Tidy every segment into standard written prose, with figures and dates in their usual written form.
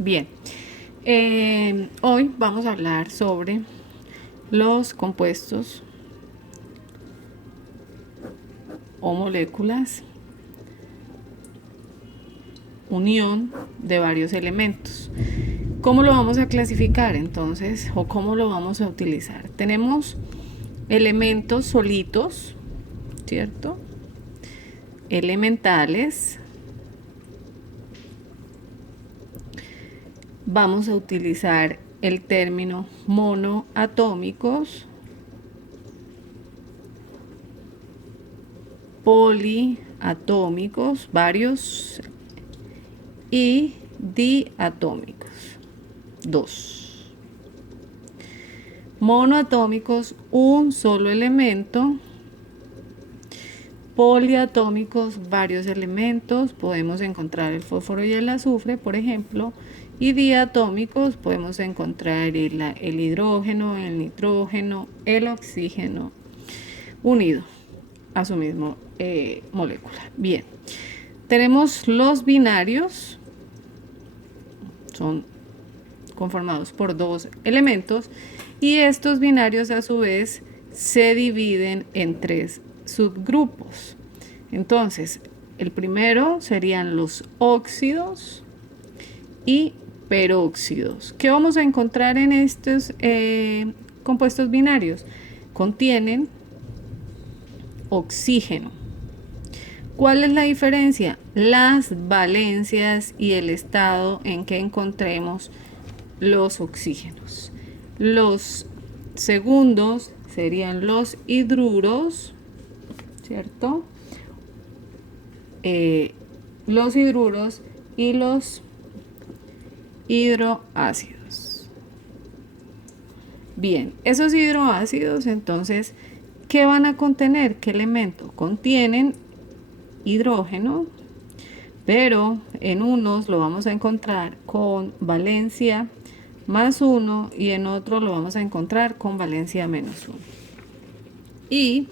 Bien, hoy vamos a hablar sobre los compuestos o moléculas, unión de varios elementos. ¿Cómo lo vamos a clasificar entonces o cómo lo vamos a utilizar? Tenemos elementos solitos, ¿cierto? Elementales. Vamos a utilizar el término monoatómicos, poliatómicos, varios, y diatómicos, dos. Monoatómicos, un solo elemento. Poliatómicos, varios elementos. Podemos encontrar el fósforo y el azufre, por ejemplo. Y diatómicos, podemos encontrar el hidrógeno, el nitrógeno, el oxígeno unido a su misma molécula. Bien, tenemos los binarios, son conformados por dos elementos, y estos binarios a su vez se dividen en tres subgrupos. Entonces, el primero serían los óxidos y peróxidos. ¿Qué vamos a encontrar en estos compuestos binarios? Contienen oxígeno. ¿Cuál es la diferencia? Las valencias y el estado en que encontremos los oxígenos. Los segundos serían los hidruros, ¿cierto? Los hidruros y los hidroácidos. Bien, esos hidroácidos, entonces, ¿qué van a contener? ¿Qué elemento? Contienen hidrógeno, pero en unos lo vamos a encontrar con valencia más 1 y en otro lo vamos a encontrar con valencia menos 1. Y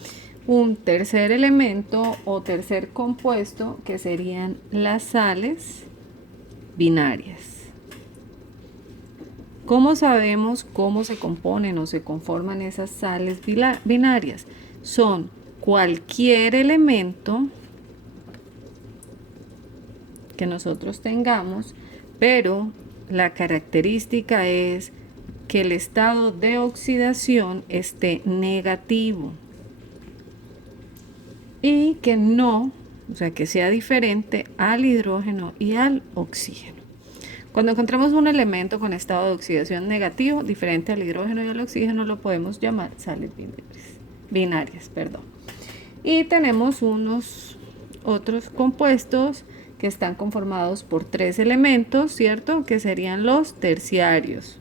un tercer elemento o tercer compuesto que serían las sales binarias. ¿Cómo sabemos cómo se componen o se conforman esas sales binarias? Son cualquier elemento que nosotros tengamos, pero la característica es que el estado de oxidación esté negativo y que no, o sea, que sea diferente al hidrógeno y al oxígeno. Cuando encontramos un elemento con estado de oxidación negativo, diferente al hidrógeno y al oxígeno, lo podemos llamar sales binarias. Y tenemos unos otros compuestos que están conformados por tres elementos, ¿cierto? Que serían los terciarios.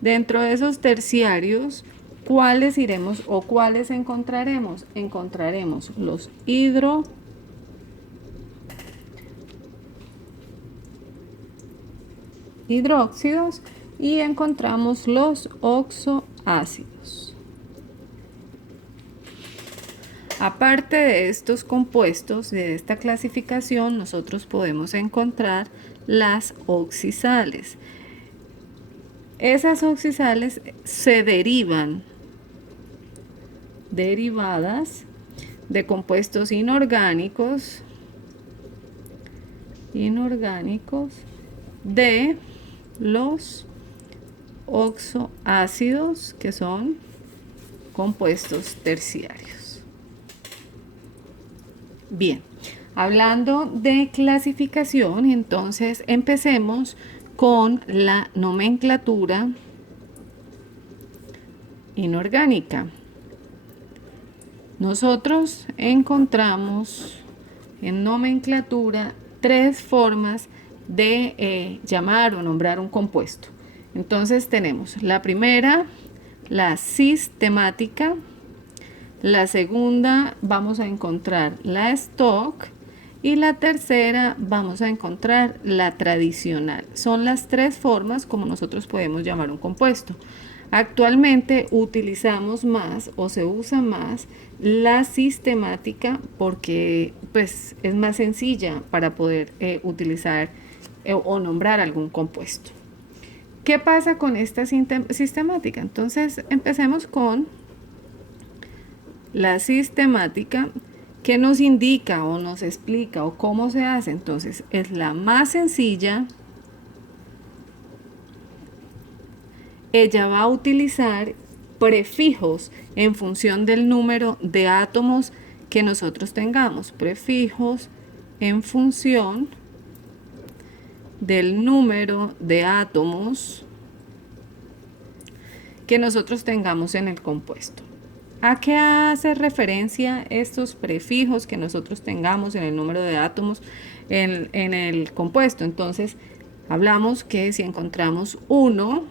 Dentro de esos terciarios, ¿cuáles iremos o cuáles encontraremos? Encontraremos los hidróxidos y encontramos los oxoácidos. Aparte de estos compuestos, de esta clasificación, nosotros podemos encontrar las oxisales. Esas oxisales se derivadas de compuestos inorgánicos de los oxoácidos, que son compuestos terciarios. Bien, hablando de clasificación, entonces empecemos con la nomenclatura inorgánica. Nosotros encontramos en nomenclatura tres formas de llamar o nombrar un compuesto. Entonces tenemos la primera, la sistemática. La segunda vamos a encontrar la stock y la tercera vamos a encontrar la tradicional. Son las tres formas como nosotros podemos llamar un compuesto. Actualmente utilizamos más o se usa más la sistemática porque pues es más sencilla para poder utilizar o nombrar algún compuesto. ¿Qué pasa con esta sistemática? Entonces empecemos con la sistemática que nos indica o nos explica o cómo se hace. Entonces es la más sencilla. Ella va a utilizar prefijos en función del número de átomos que nosotros tengamos. Prefijos en función del número de átomos que nosotros tengamos en el compuesto. ¿A qué hace referencia estos prefijos que nosotros tengamos en el número de átomos en el compuesto? Entonces, hablamos que si encontramos 1,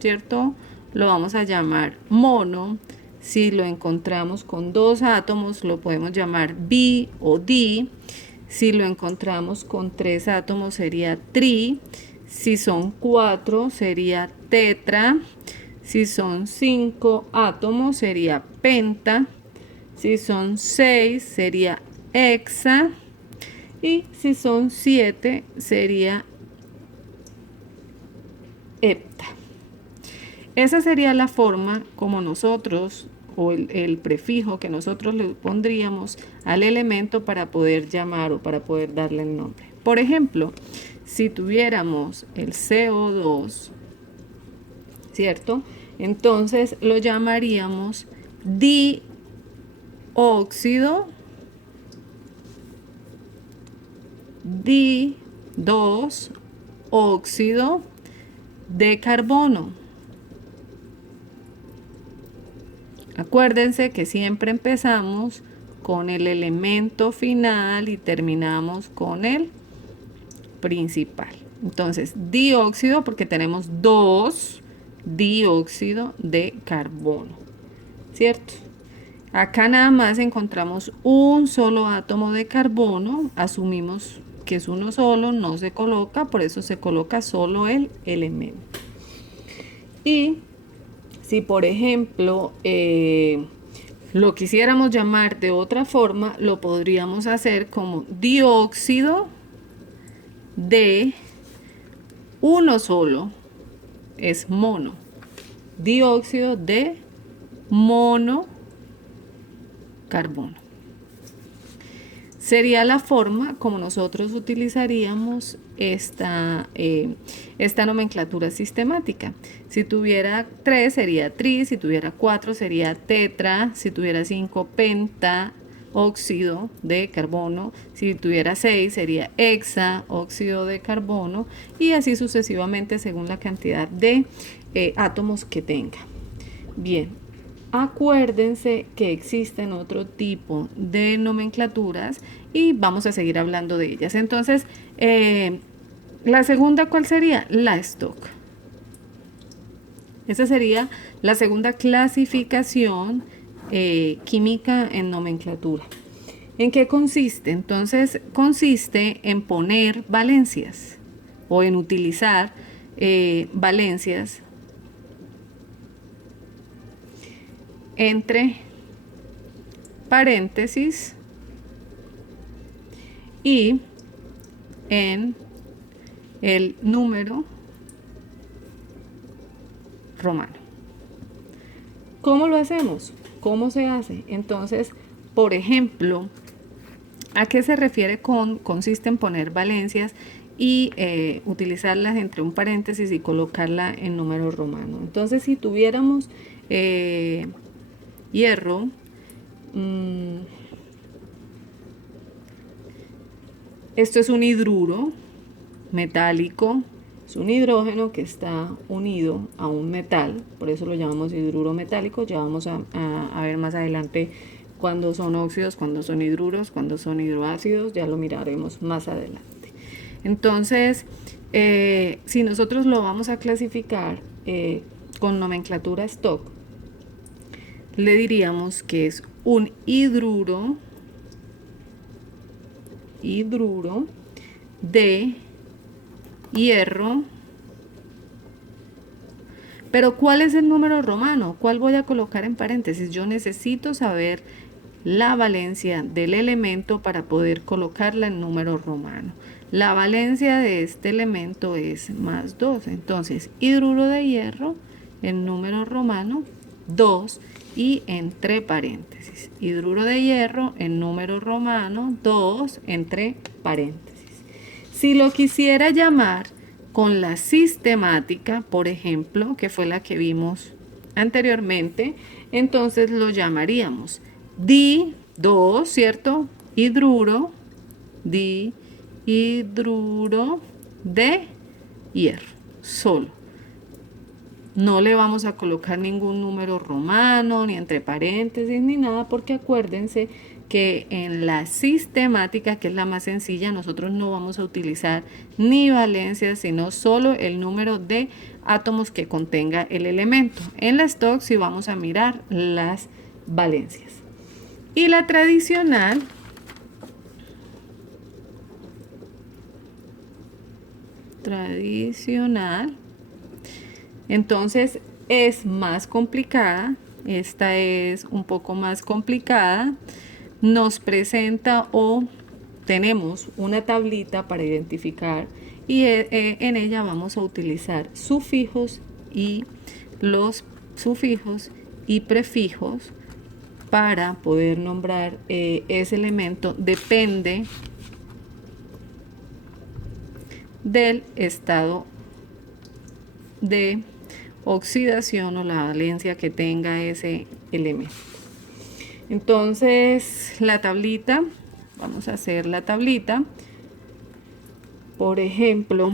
¿cierto? Lo vamos a llamar mono. Si lo encontramos con 2 átomos, lo podemos llamar bi o di. Si lo encontramos con 3 átomos, sería tri. Si son 4, sería tetra. Si son 5 átomos, sería penta. Si son 6, sería hexa. Y si son 7, sería hepta. Esa sería la forma como nosotros, o el prefijo que nosotros le pondríamos al elemento para poder llamar o para poder darle el nombre. Por ejemplo, si tuviéramos el CO2, ¿cierto? Entonces lo llamaríamos dióxido, di2 óxido de carbono. Acuérdense que siempre empezamos con el elemento final y terminamos con el principal. Entonces, dióxido, porque tenemos 2 dióxido de carbono, ¿cierto? Acá nada más encontramos un solo átomo de carbono, asumimos que es uno solo, no se coloca, por eso se coloca solo el elemento. Y si por ejemplo lo quisiéramos llamar de otra forma, lo podríamos hacer como dióxido de uno solo, es mono. Dióxido de monocarbono. Sería la forma como nosotros utilizaríamos esta nomenclatura sistemática. Si tuviera 3 sería tri, si tuviera 4 sería tetra, si tuviera 5 penta, óxido de carbono, si tuviera 6 sería hexa, óxido de carbono, y así sucesivamente según la cantidad de átomos que tenga. Bien, acuérdense que existen otro tipo de nomenclaturas y vamos a seguir hablando de ellas. Entonces, la segunda, ¿cuál sería? La stock. Esa sería la segunda clasificación química en nomenclatura. ¿En qué consiste? Entonces, consiste en poner valencias o en utilizar valencias entre paréntesis y en el número romano. ¿Cómo lo hacemos? ¿Cómo se hace? Entonces, por ejemplo, ¿a qué se refiere consiste en poner valencias y utilizarlas entre un paréntesis y colocarla en número romano? Entonces, si tuviéramos hierro, esto es un hidruro metálico, es un hidrógeno que está unido a un metal, por eso lo llamamos hidruro metálico. Ya vamos a ver más adelante cuando son óxidos, cuando son hidruros, cuando son hidroácidos, ya lo miraremos más adelante. Entonces, si nosotros lo vamos a clasificar con nomenclatura stock, le diríamos que es un hidruro de hierro. Pero ¿cuál es el número romano? ¿Cuál voy a colocar en paréntesis? Yo necesito saber la valencia del elemento para poder colocarla en número romano. La valencia de este elemento es más 2. Entonces, hidruro de hierro en número romano 2 y entre paréntesis. Hidruro de hierro en número romano 2 entre paréntesis. Si lo quisiera llamar con la sistemática, por ejemplo, que fue la que vimos anteriormente, entonces lo llamaríamos di2, ¿cierto? Hidruro de hierro, solo. No le vamos a colocar ningún número romano, ni entre paréntesis, ni nada, porque acuérdense que en la sistemática, que es la más sencilla, nosotros no vamos a utilizar ni valencias, sino solo el número de átomos que contenga el elemento. En la stock sí vamos a mirar las valencias. Y la tradicional entonces es más complicada. Esta es un poco más complicada. Nos presenta o tenemos una tablita para identificar y en ella vamos a utilizar sufijos y los sufijos y prefijos para poder nombrar ese elemento. Depende del estado de oxidación o la valencia que tenga ese elemento. Entonces, la tablita, vamos a hacer la tablita. Por ejemplo,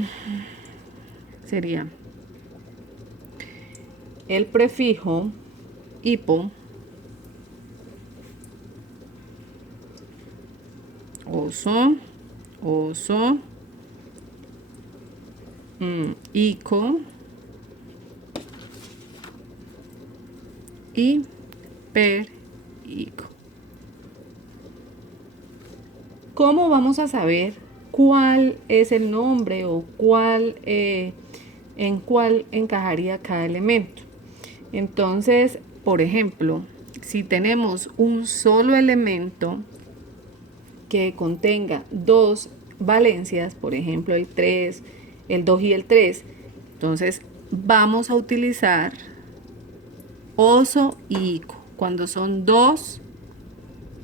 sería el prefijo hipo, oso, ico y perico. ¿Cómo vamos a saber cuál es el nombre o en cuál encajaría cada elemento? Entonces, por ejemplo, si tenemos un solo elemento que contenga dos valencias, por ejemplo el 3, el 2 y el 3, entonces vamos a utilizar oso y ico cuando son dos,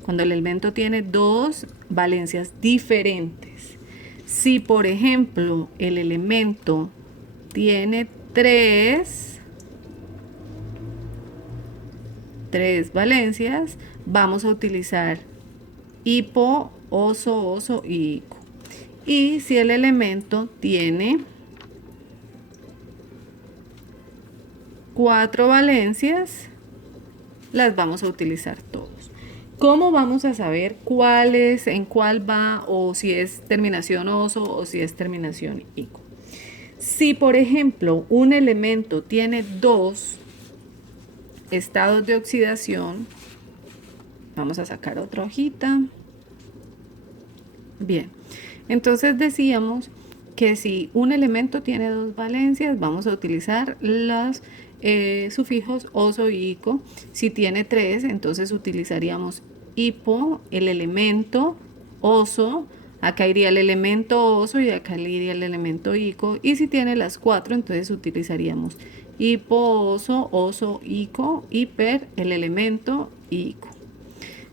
cuando el elemento tiene dos valencias diferentes. Si por ejemplo el elemento tiene tres valencias, vamos a utilizar hipo, oso y ico. Y si el elemento tiene 4 valencias, las vamos a utilizar todos. ¿Cómo vamos a saber cuál es, en cuál va, o si es terminación oso o si es terminación ico? Si por ejemplo un elemento tiene dos estados de oxidación, vamos a sacar otra hojita. Bien, entonces decíamos que si un elemento tiene dos valencias, vamos a utilizar los sufijos oso y ico. Si tiene tres, entonces utilizaríamos hipo, el elemento oso, acá iría el elemento oso y acá iría el elemento ico. Y si tiene las cuatro, entonces utilizaríamos hipo, oso, ico y el elemento ico.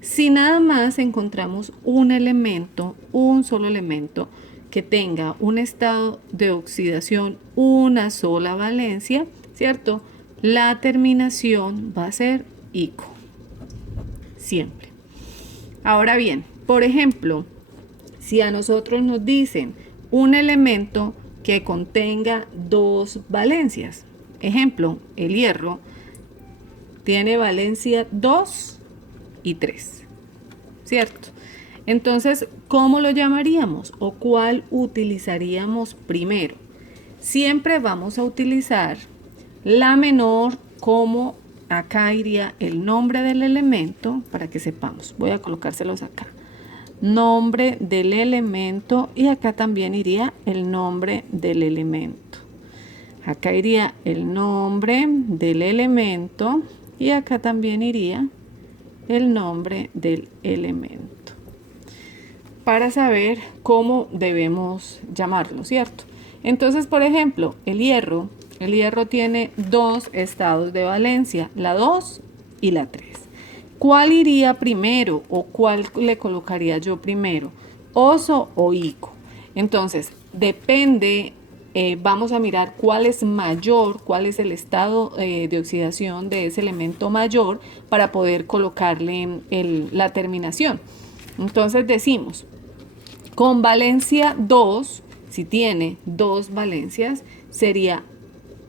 Si nada más encontramos un elemento, un solo elemento que tenga un estado de oxidación, una sola valencia, ¿cierto? La terminación va a ser ico, siempre. Ahora bien, por ejemplo, si a nosotros nos dicen un elemento que contenga dos valencias, ejemplo, el hierro tiene valencia 2 y 3, ¿cierto? Entonces, ¿cómo lo llamaríamos o cuál utilizaríamos primero? Siempre vamos a utilizar la menor, como acá iría el nombre del elemento, para que sepamos. Voy a colocárselos acá. Nombre del elemento, y acá también iría el nombre del elemento. Acá iría el nombre del elemento y acá también iría el nombre del elemento para saber cómo debemos llamarlo, ¿cierto? Entonces, por ejemplo, el hierro tiene dos estados de valencia, la 2 y la 3. ¿Cuál iría primero o cuál le colocaría yo primero? ¿Oso o ico? Entonces, depende, vamos a mirar cuál es mayor, cuál es el estado de oxidación de ese elemento mayor para poder colocarle la terminación. Entonces decimos, con valencia 2, si tiene dos valencias, sería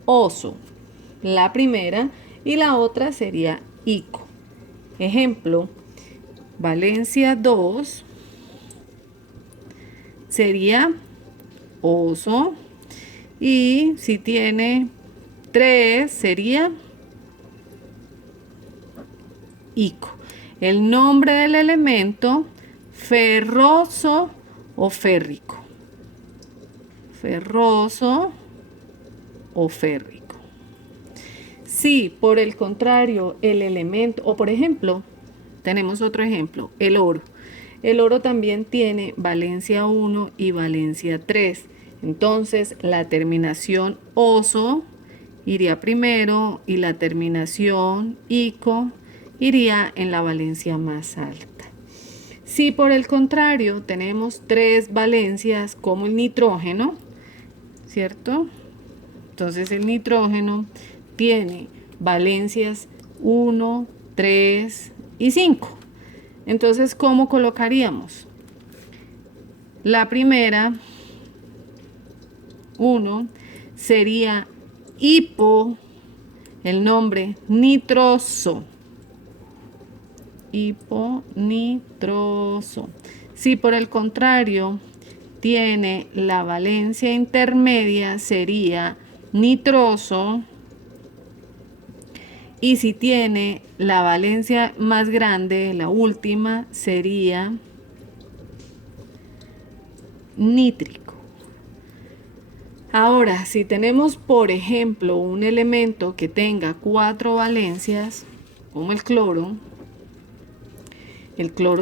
oso, la primera, y la otra sería ico. Ejemplo, valencia 2 sería oso, y si tiene 3 sería ico. El nombre del elemento, ferroso o férrico. Ferroso o férrico. Si por el contrario el elemento, o por ejemplo, tenemos otro ejemplo, el oro. El oro también tiene valencia 1 y valencia 3. Entonces la terminación oso iría primero y la terminación ico iría en la valencia más alta. Si por el contrario tenemos tres valencias como el nitrógeno, ¿cierto? Entonces el nitrógeno tiene valencias 1, 3 y 5. Entonces, ¿cómo colocaríamos? La primera, 1, sería hipo, el nombre nitroso. Hiponitroso. Si por el contrario tiene la valencia intermedia, sería nitroso. Y si tiene la valencia más grande, la última, sería nítrico. Ahora, si tenemos, por ejemplo, un elemento que tenga 4 valencias, como el cloro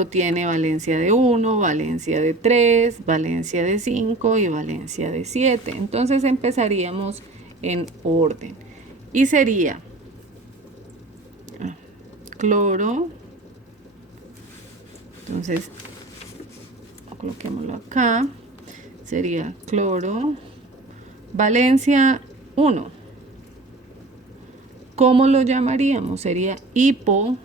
tiene valencia de 1, valencia de 3, valencia de 5 y valencia de 7. Entonces empezaríamos en orden. Y sería cloro. Entonces, coloquémoslo acá. Sería cloro. Valencia 1. ¿Cómo lo llamaríamos? Sería hipocloroso.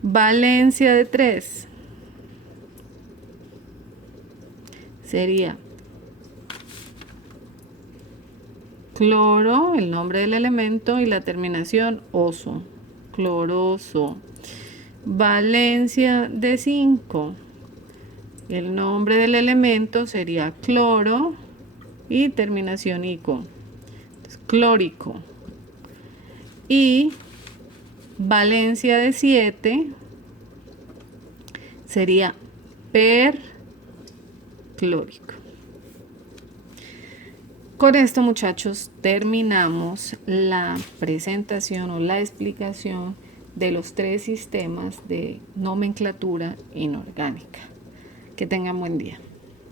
Valencia de 3. Sería cloro, el nombre del elemento, y la terminación oso, cloroso. Valencia de 5. El nombre del elemento sería cloro y terminación ico, clórico. Y valencia de 7 sería perclórico. Con esto, muchachos, terminamos la presentación o la explicación de los 3 sistemas de nomenclatura inorgánica. Que tengan buen día.